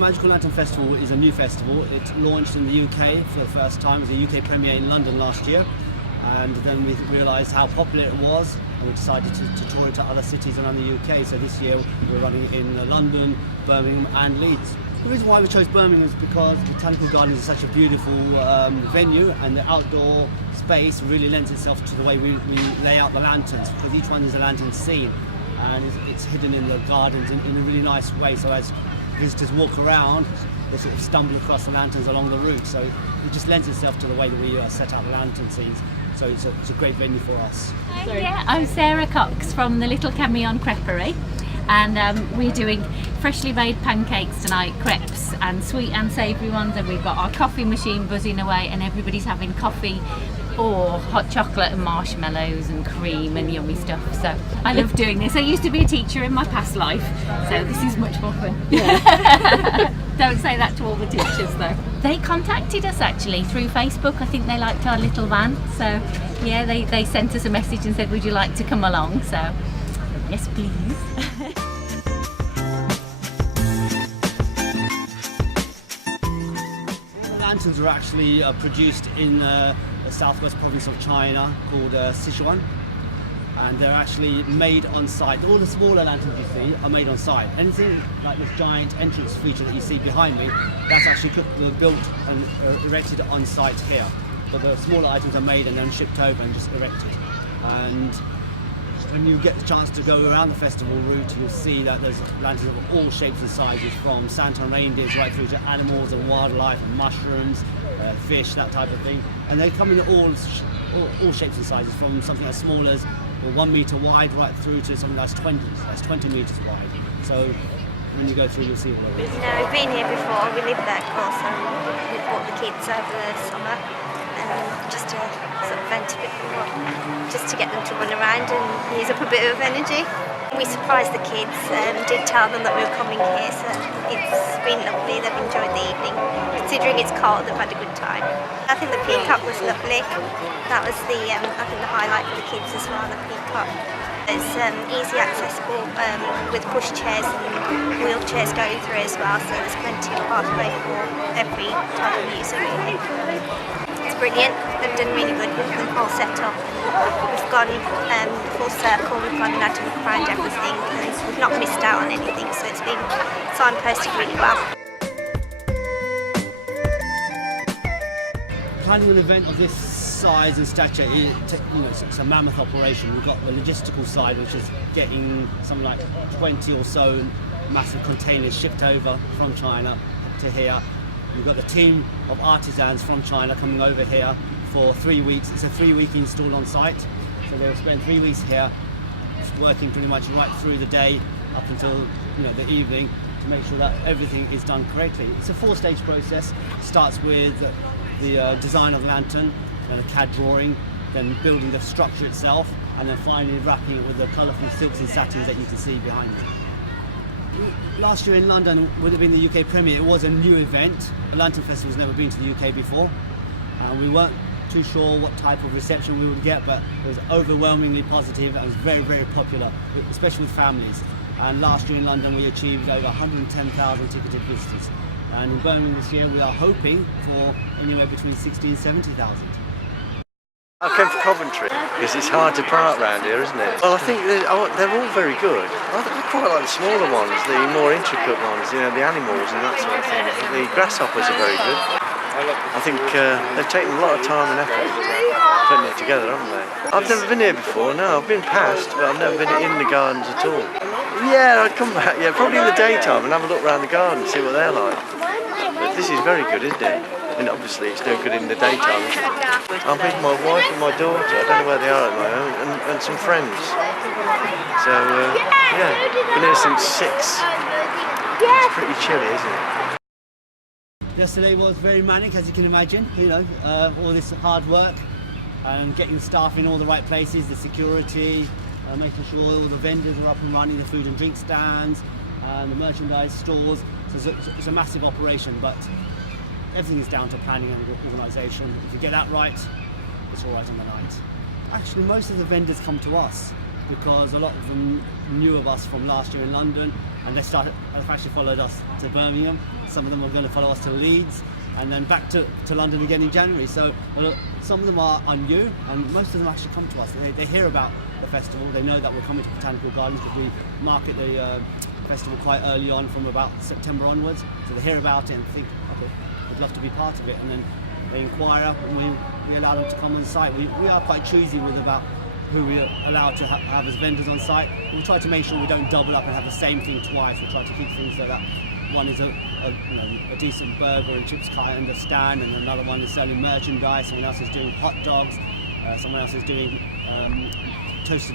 Magical Lantern Festival is a new festival. It launched in the UK for the first time. It was a UK premiere in London last year, and then we realised how popular it was, and we decided to tour it to other cities around the UK. So this year we're running it in London, Birmingham and Leeds. The reason why we chose Birmingham is because Botanical Gardens is such a beautiful venue, and the outdoor space really lends itself to the way we lay out the lanterns, because each one is a lantern scene, and it's hidden in the gardens in a really nice way. So as visitors walk around, they sort of stumble across the lanterns along the route. So it just lends itself to the way that we set out the lantern scenes. So it's a great venue for us. Yeah, I'm Sarah Cox from the Little Camion Creperie, and we're doing freshly made pancakes tonight, crepes, and sweet and savoury ones, and we've got our coffee machine buzzing away, and everybody's having coffee or hot chocolate and marshmallows and cream and yummy stuff. So I love doing this. I used to be a teacher in my past life, so this is much more fun. Yeah. Don't say that to all the teachers though. They contacted us actually through Facebook. I think they liked our little van, so yeah, they sent us a message and said, would you like to come along? So yes please. Lanterns are actually produced in the southwest province of China called Sichuan, and they're actually made on site. All the smaller lanterns you see are made on site. Anything like this giant entrance feature that you see behind me, that's actually built and erected on site here. But the smaller items are made and then shipped over and just erected. And when you get the chance to go around the festival route, you'll see that there's lanterns of all shapes and sizes, from Santa and reindeers right through to animals and wildlife and mushrooms, fish, that type of thing. And they come in all shapes and sizes, from something as small as 1 metre wide right through to something that's 20 metres wide. So when you go through, you'll see all of it. No, we've been here before. We lived there, of course, and we brought the kids over the summer, and just to sort of vent a bit more, just to get them to run around and use up a bit of energy. We surprised the kids, did tell them that we were coming here, so it's been lovely. They've enjoyed the evening. Considering it's cold, they've had a good time. I think the peacock was lovely. That was the highlight for the kids as well, the peacock. It's easy accessible with push chairs and wheelchairs going through as well, so there's plenty of pathway for every type of user really. It's brilliant. They've done really good with the whole setup. We've gone full circle, we've gone and had to look around everything, and we've not missed out on anything, so it's been signposted really well. Planning an event of this size and stature, it's a mammoth operation. We've got the logistical side, which is getting something like 20 or so massive containers shipped over from China to here. We've got the team of artisans from China coming over here for 3 weeks. It's a 3-week install on site, so they'll spend 3 weeks here, working pretty much right through the day up until the evening to make sure that everything is done correctly. It's a 4-stage process. It starts with the design of the lantern, then a CAD drawing, then building the structure itself, and then finally wrapping it with the colourful silks and satins that you can see behind me. Last year in London would have been the UK premiere. It was a new event. The Lantern Festival's never been to the UK before, and we weren't too sure what type of reception we would get, but it was overwhelmingly positive and it was very, very popular, especially with families. And last year in London we achieved over 110,000 ticketed visitors. And in Birmingham this year we are hoping for anywhere between 60,000 and 70,000. I came from Coventry because it's hard to park around here, isn't it? Well, I think they're all very good. I quite like the smaller ones, the more intricate ones, the animals and that sort of thing. The grasshoppers are very good. I think they've taken a lot of time and effort putting it together, haven't they? I've never been here before, no. I've been past, but I've never been in the gardens at all. Yeah, I'd come back, probably in the daytime and have a look around the garden, see what they're like. But this is very good, isn't it? And obviously it's no good in the daytime. I'm with my wife and my daughter, I don't know where they are at the moment, and some friends. So, yeah, been here since 6. It's pretty chilly, isn't it? Yesterday was very manic, as you can imagine, all this hard work and getting staff in all the right places, the security, making sure all the vendors are up and running, the food and drink stands, and the merchandise stores. So it's a massive operation, but everything is down to planning and organisation. If you get that right, it's all right on the night. Actually, most of the vendors come to us because a lot of them knew of us from last year in London, and they've actually followed us to Birmingham. Some of them are going to follow us to Leeds, and then back to London again in January. So some of them are new, and most of them actually come to us. They hear about the festival. They know that we're coming to Botanical Gardens because we market the festival quite early on, from about September onwards. So they hear about it and think, okay, I'd love to be part of it, and then they inquire, and we allow them to come on site. We are quite choosy with about who we allow to have as vendors on site. We try to make sure we don't double up and have the same thing twice. We try to keep things so that one is a decent burger and chips kind of stand, and another one is selling merchandise. Someone else is doing hot dogs. Someone else is doing toasted